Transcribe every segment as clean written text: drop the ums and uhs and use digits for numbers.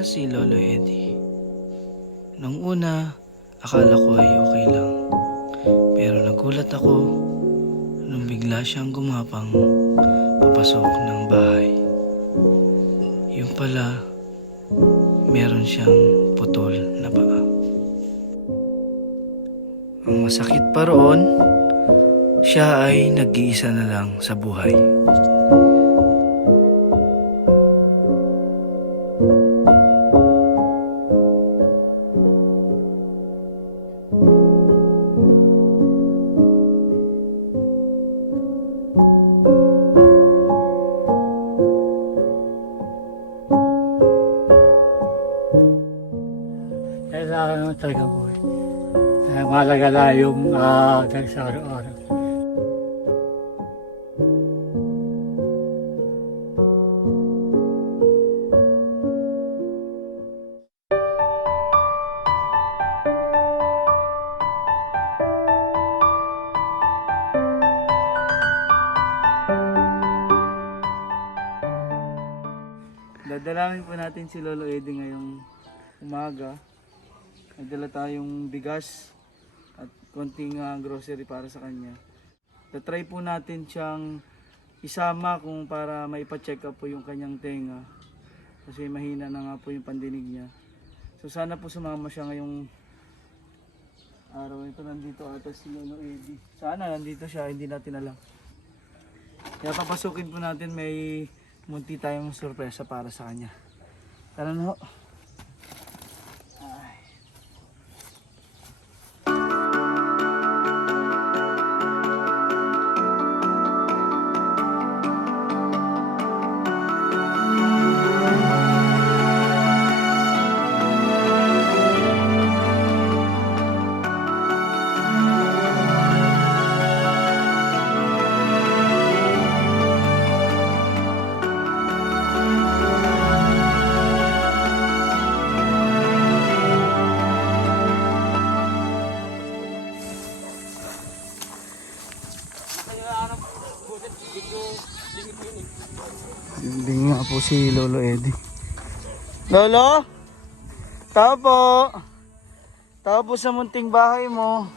nga si Lolo Eddie. Nung una, akala ko ay okay lang. Pero nagulat ako nung bigla siyang gumapang papasok ng bahay. Yung pala, meron siyang putol na paa. Ang masakit pa roon, siya ay nag-iisa na lang sa buhay. Kailangan naman talaga buhay. Mahalaga na yung sa araw-araw. Dadalangin po natin si Lolo Eddie ngayong umaga. Nagdala tayong bigas at konting grocery para sa kanya. Tatry po natin siyang isama kung para maipa-check up po yung kanyang tenga. Kasi mahina na nga po yung pandinig niya. So sana po sumama siya ngayong araw ito. Nandito ata si Lolo Eddie. Sana nandito siya, hindi natin alam. Kaya papasukin po natin, may munti tayong sorpresa para sa kanya. Tara na ho. Hindi nga po si Lolo Eddie. Lolo? Tao po. Tao po sa munting bahay mo.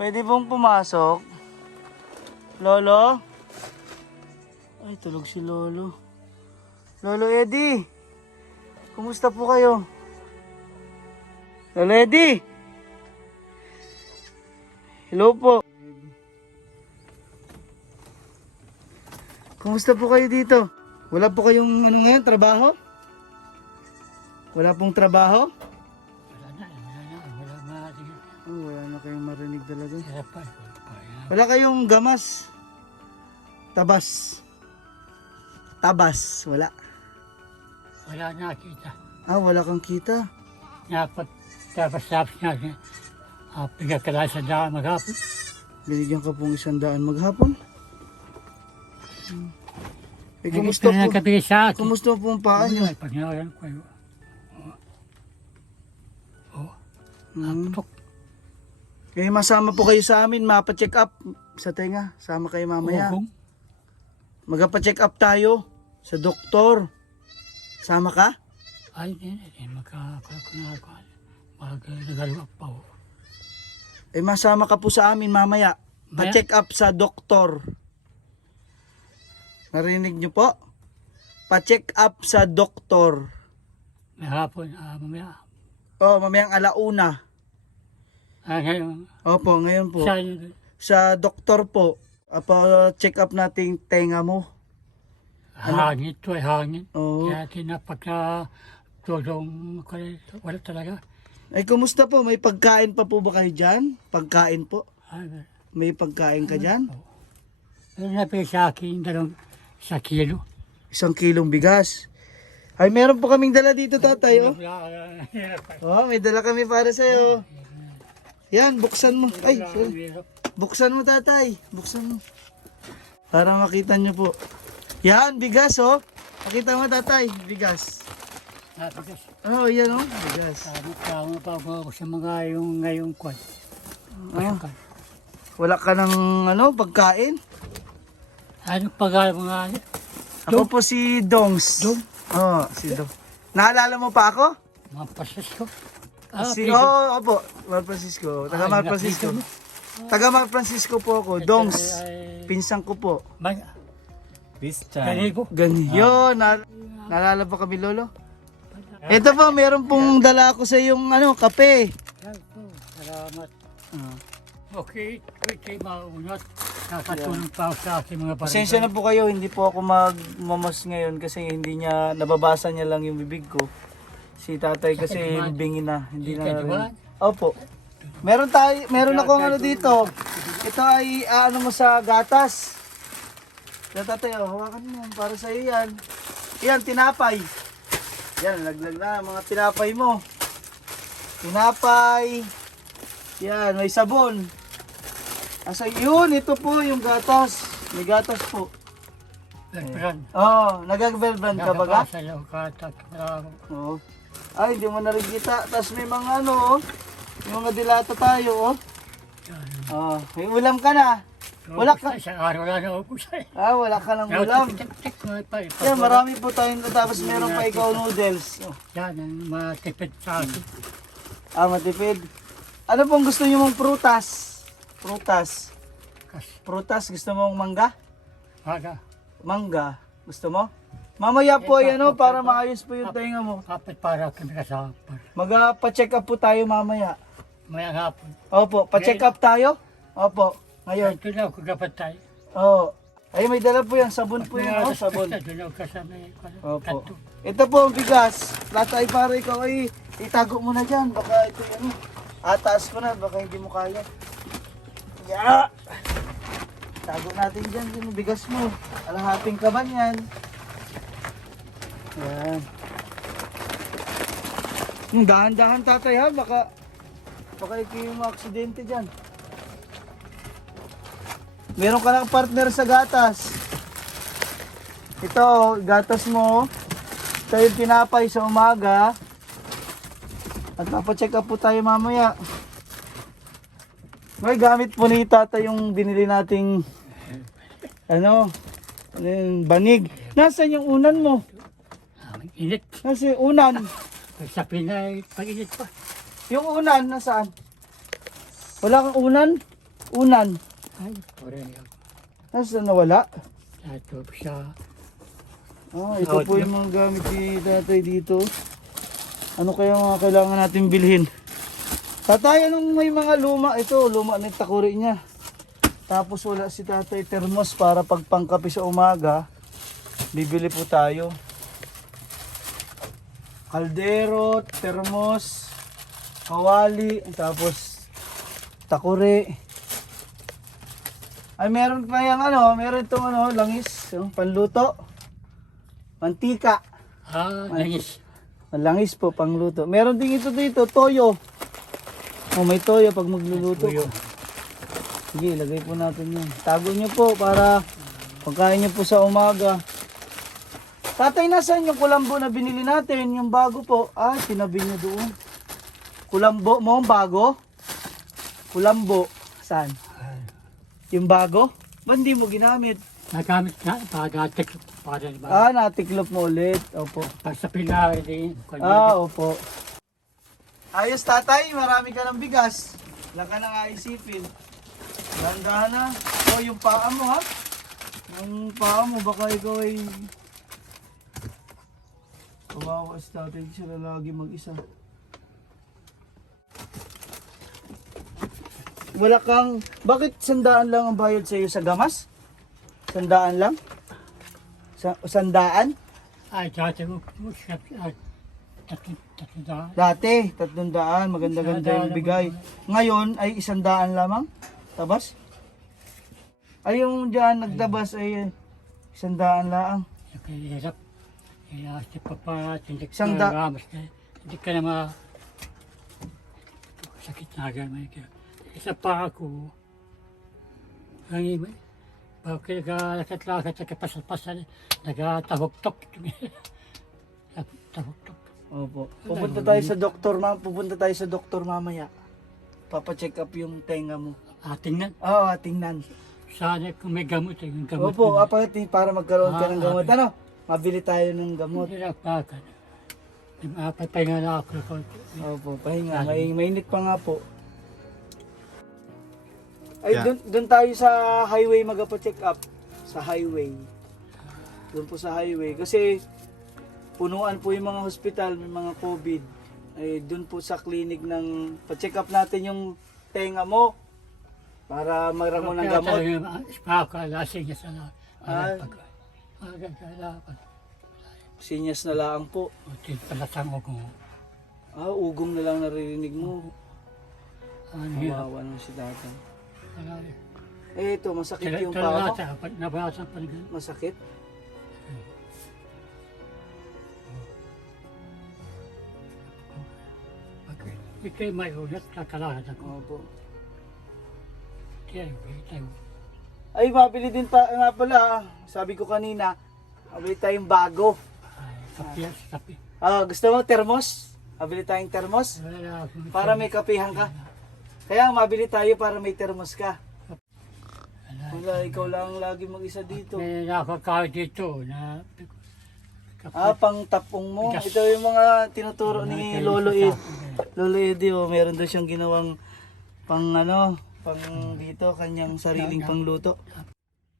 Pwede pong pumasok? Lolo? Ay, tulog si Lolo. Lolo Eddie? Kumusta po kayo? Lolo Eddie? Hello po. Kumusta po kayo dito? Wala po kayong ngayon, trabaho? Wala pong trabaho? Wala na kayong marinig talaga. Wala kayong gamas? Tabas? Wala. Wala nakita. Wala kang kita. Dapat tapos natin. Pagkakala sa daan maghapon. Binigyan ka pong 100 maghapon? Kumusta po? Kumusta po ang paa nyo? Pagnawalan ko yun. Masama po kayo sa amin, mapa-check up sa tenga. Sama kayo mamaya. Magpa-check up tayo sa doktor. Sama ka? Ay, hindi. Magagawa pa ho. Masama ka po sa amin mamaya. Pa-check up sa doktor. Narinig nyo po? Pa-check up sa doktor. May hapon, mamaya. Mamayang alauna. Ngayon. Opo, ngayon po. Saan? Sa doktor po. Pa-check up nating tenga mo. Hangin to ay hangin. Oo. Kaya tinapagka-tulong ko wala talaga. Ay, kumusta po? May pagkain pa po ba kayo dyan? Pagkain po? May pagkain ka dyan? Pero napay sa akin, 1 kilo. 1 kilong bigas. Ay, meron po kaming dala dito, tatay. May dala kami para sa'yo. Yan, buksan mo. Ay, buksan mo, tatay. Buksan mo. Para makita nyo po. Yan, bigas, Makita mo, tatay, bigas. Yan, bigas. Tama pa ako sa mga yung ngayong kwan. Wala ka ng pagkain? Ano pag mga Ako po si Dongs. Dong? Si Dong. Naalala mo pa ako? Mga Francisco. Opo, Mar Francisco. Taga Mar Francisco. Aprito. Taga Mar Francisco po ako. Dongs. Pinsan ko po. Kanigo. Ganyan. Naalala pa kami, Lolo? Ito po, meron pong dala ako sa yung kape. Salamat. Ah. Okay, kayo maunat. Nakatulong pa ako sa aking mga barangay. Pasensya na po kayo, hindi po ako magmamas ngayon kasi hindi niya, nababasa niya lang yung bibig ko. Si tatay kasi bingi na, hindi na rin. Opo. Meron akong dito. Ito ay mo sa gatas. Yan tatay, hawakan mo, para sa iyo yan. Yan, tinapay. Yan, laglag na mga tinapay mo. Tinapay. Yan, may sabon. Asa yun, ito po yung gatas. May gatas po. Nagbrand. Nag-velbrand ka baga? Sa iyo katat. Oo. Ay, hindi mo na rin kita. Tapos may mga may mga dilata tayo, may ulam ka na. Wala ka. Isang araw lang ako sa'yo. Wala ka ng ulam. Yan, marami po tayong tapos meron pa ikaw noodles. Yan, ang matipid sa akin. Matipid. Ano pong gusto niyo mong prutas? Prutas, gusto mong mangga? Aga. Mangga, gusto mo? Mamaya po para maayos po yung tenga mo. Kapit para kami kasama. Magpa-check up po tayo mamaya. Maya hapon. Opo, pa-check up tayo? Opo, ngayon. Ito na ako dapat tayo. Oo. Ay, may dala po yan. Sabon po yan. Sabon. Doon ako kasama. Opo. Ito po ang bigas. Latay para ikaw ay itago mo na dyan. Baka ito ataas ko na. Baka hindi mo kaya. Yeah! Tago natin dyan yung bigas mo. Alahating kaban yan. Yan. Dahan-dahan tatay ha. Baka ikaw yung aksidente dyan. Meron ka ng partner sa gatas. Ito, gatas mo. Ito yung tinapay sa umaga. At papacheck up po tayo mamaya. May gamit po ni tata yung binili nating banig. Nasaan yung unan mo? Init. Nasaan yung unan? Sa Pinay, pag-init pa. Yung unan, nasaan? Wala kang unan? Unan. Ay, pare niya. Nasaan nawala? Ito siya. Ito po yung mga gamit ni tatay dito. Ano kaya mga kailangan natin bilhin? Tatay, anong may mga luma? Ito, luma na yung takuri niya. Tapos wala si tatay termos para pagpangkape sa umaga. Bibili po tayo. Kaldero, termos, kawali, tapos takuri. Ay, meron pa yung meron itong langis, yung panluto. Mantika. Langis. Langis po, pangluto. Meron din ito dito, toyo. May toyo pag magluluto. Sige, ilagay po natin yan. Tago nyo po para pagkain nyo po sa umaga. Tatay, nasaan yung kulambo na binili natin? Yung bago po. Tinabi nyo doon. Kulambo mo, bago? Kulambo. Saan? Yung bago? Ba't hindi mo ginamit? Nagamit na, pag-tiklop para ba? Natiklop mo ulit. Opo. Pag sa Pinay, din. Opo. Ayos tatay, marami ka ng bigas. Wala ka nang aisipin. Landahan na. Yung paa mo ha. Yung paa mo, baka ikaw ay... Kawawa sa tatay, sila lagi mag-isa. Wala kang... Bakit 100 lang ang bayad sa iyo sa gamas? 100 lang? 100? Ay, dati ko siya. Dati, 300. Maganda-ganda yung bigay. Ngayon ay 100 lamang? Tabas? Ay yung dyan nagtabas ay 100 lang. Kaya hirap. Kaya si Papa, hindi ka Sanda. na ramas. Hindi ka na sakit na agad. Isa pa ako. Ang bakit nagkalakat-lakat sa kapasal-pasal, nagtatahok-tok. Tahok-tok. Opo. Pupunta tayo sa doktor, pupunta tayo sa doktor mamaya. Papa-check up yung tenga mo. Tingnan. Tingnan. Sana kung may gamot, yung gamot. Opo, para magkaroon ka ng gamot. Mabili tayo ng gamot. Hirapakan. Papahinga na ako ng konti. Opo, pahinga. Mainit pa nga po. Ay, doon tayo sa highway magpa-check up. Sa highway. Doon po sa highway. Kasi punuan po yung mga hospital, may mga COVID. Ay, doon po sa clinic ng pa-check up natin yung tenga mo. Para maramo ng gamot. Lasing niya sa lahat. Sinyas na lang po. Palasang ako. Ugong na lang naririnig mo. Ano yun? Kawawa naman si tatang. Ito, masakit yung paa mo. Nabawasan pa rin. Masakit? Ikay may ulat, kakalakad ako. Opo. Kaya, tayo. Ay, mabili din nga pala. Sabi ko kanina, mabili tayong bago. Kape. Gusto mo termos? Mabili tayong termos? Para may kapihan ka. Kaya mabili tayo para may termos ka. Wala, ikaw lang lagi mag-isa dito. May nakakawin dito na Pang tapong mo. Ito yung mga tinuturo ni Lolo Ed. Lolo Eddie, meron daw siyang ginawang pang dito, kanyang sariling pangluto.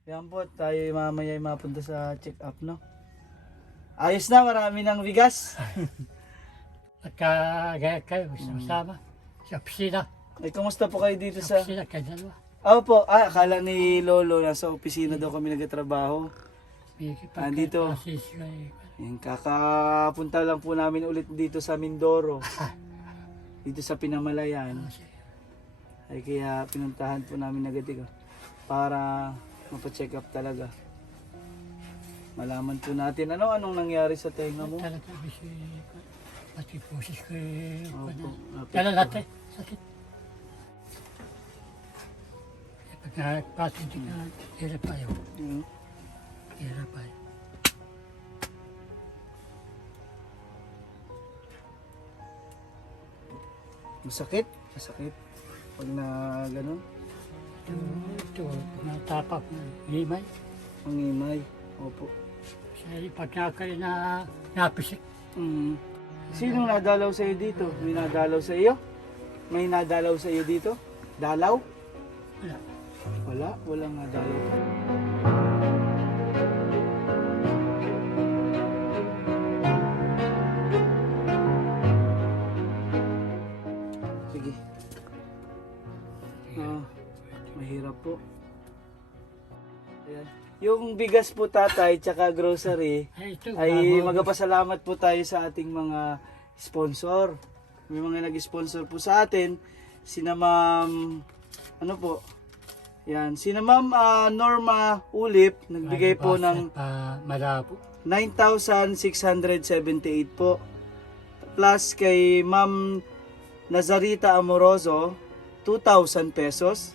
Yan po, tayo mamaya ay mapunta sa check up, no? Ayos na, marami ng bigas. at kagaya kayo, sama sa opisina. Ay, kumusta po kayo dito Sa sa... opisina, kayo dalawa. Opo, akala ni Lolo, nasa opisina daw kami nagtatrabaho. Dito. Yan, kakapunta lang po namin ulit dito sa Mindoro. Dito sa Pinamalayan. Ay kaya pinuntahan po namin agad ito para mapacheck up talaga. Malaman po natin anong nangyari sa tenga mo. Talaga, kasi pati pusis ko Opo, kaya natin, sakit. Pagkakapasok din ka, hirap pa yun. Hirap pa yun. Masakit? Masakit. Pag na gano'n, Ito, natapak na himay. mangimay. Opo. Kasi pagka kayo na napisik, Sinong nadalaw sa iyo dito? May nadalaw sa iyo? May nadalaw sa iyo dito? Dalaw? wala. Wala, walang nadalaw. Sige. Mahirap po. Ayan. Yung bigas po tatay, tsaka grocery, Ito, ay magpasalamat po tayo sa ating mga sponsor. May mga nag-sponsor po sa atin. Sina Ma'am, ano po? Yan, sina Ma'am Norma Ulip, nagbigay po ng malabo. 9,678 po. Plus kay Ma'am Nazarita Amoroso, 2,000 pesos.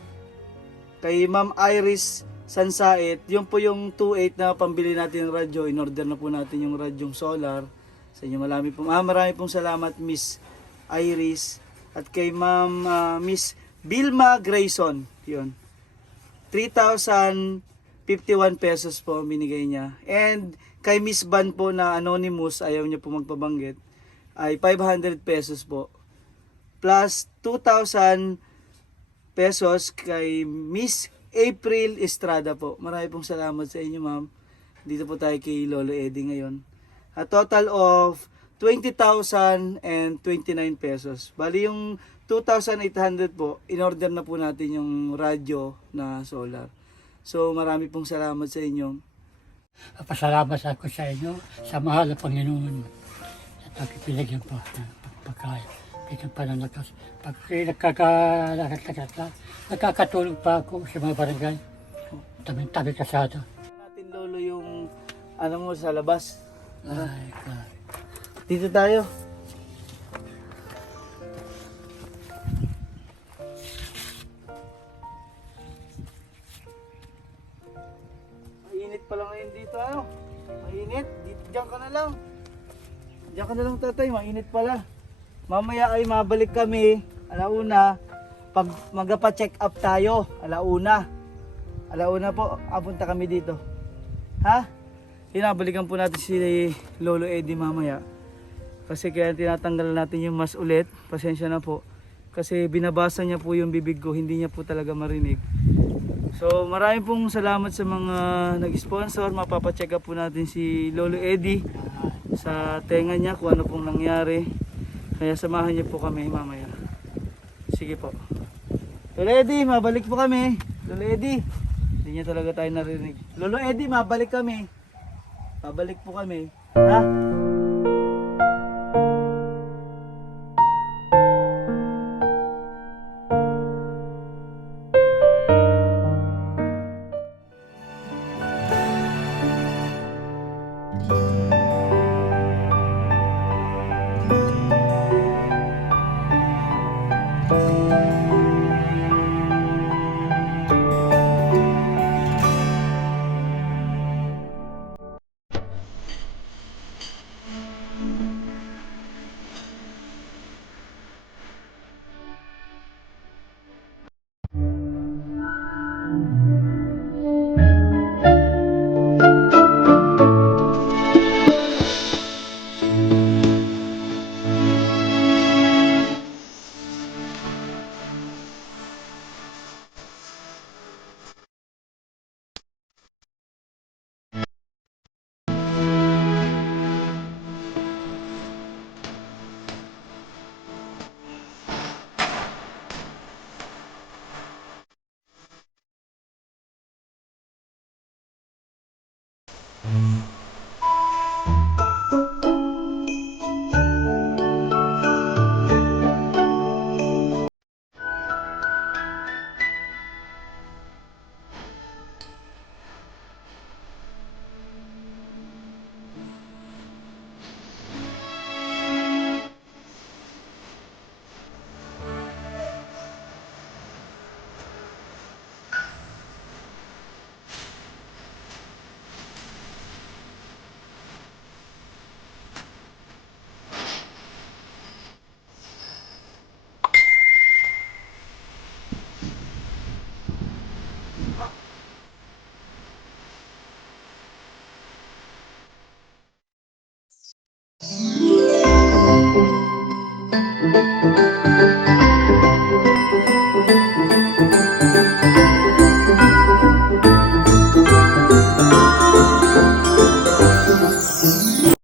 Kay Ma'am Iris Sansait, yun po yung 2.8 na pambili natin ng radyo. In-order na po natin yung radyong solar. Sa inyo marami pong salamat Miss Iris. At kay Ma'am Miss Vilma Grayson, yun. 3,051 pesos po ang binigay niya. And kay Miss Ban po na anonymous, ayaw niya po magpabanggit, ay 500 pesos po. Plus 2,000 pesos kay Miss April Estrada po. Marami pong salamat sa inyo, ma'am. Dito po tayo kay Lolo Eddie ngayon. A total of 20,029 pesos. Bali yung 2,800 po, in-order na po natin yung radyo na solar. So marami pong salamat sa inyo. Pasalamat ako sa inyo, sa mahal na Panginoon. At pinagyan pa ng pagpakain. Bigyan pa ng lakas. Pag nakakatulog pa ako sa mga barangay. Tabi kasada. Natin Lolo yung mo sa labas. Ay, God. Dito tayo. Mainit pala ngayon dito Mainit. Diyan ka na lang. Diyan ka na lang tatay, mainit pala. Mamaya ay mabalik kami, alauna, pag magpa-check up tayo, alauna. Alauna po, apunta kami dito. Ha? Hinabalikan po natin si Lolo Eddie mamaya. Kasi kaya tinatanggal natin yung mask ulit. Pasensya na po. Kasi binabasa niya po yung bibig ko, hindi niya po talaga marinig. So maraming pong salamat sa mga nag-sponsor. Mapapacheck up po natin si Lolo Eddie sa tenga niya kung ano pong nangyari. Kaya samahan niyo po kami mamaya. Sige po. Lolo Eddie, mabalik po kami. Lolo Eddie, hindi niya talaga tayo narinig. Lolo Eddie, mabalik kami. Mabalik po kami. Ha?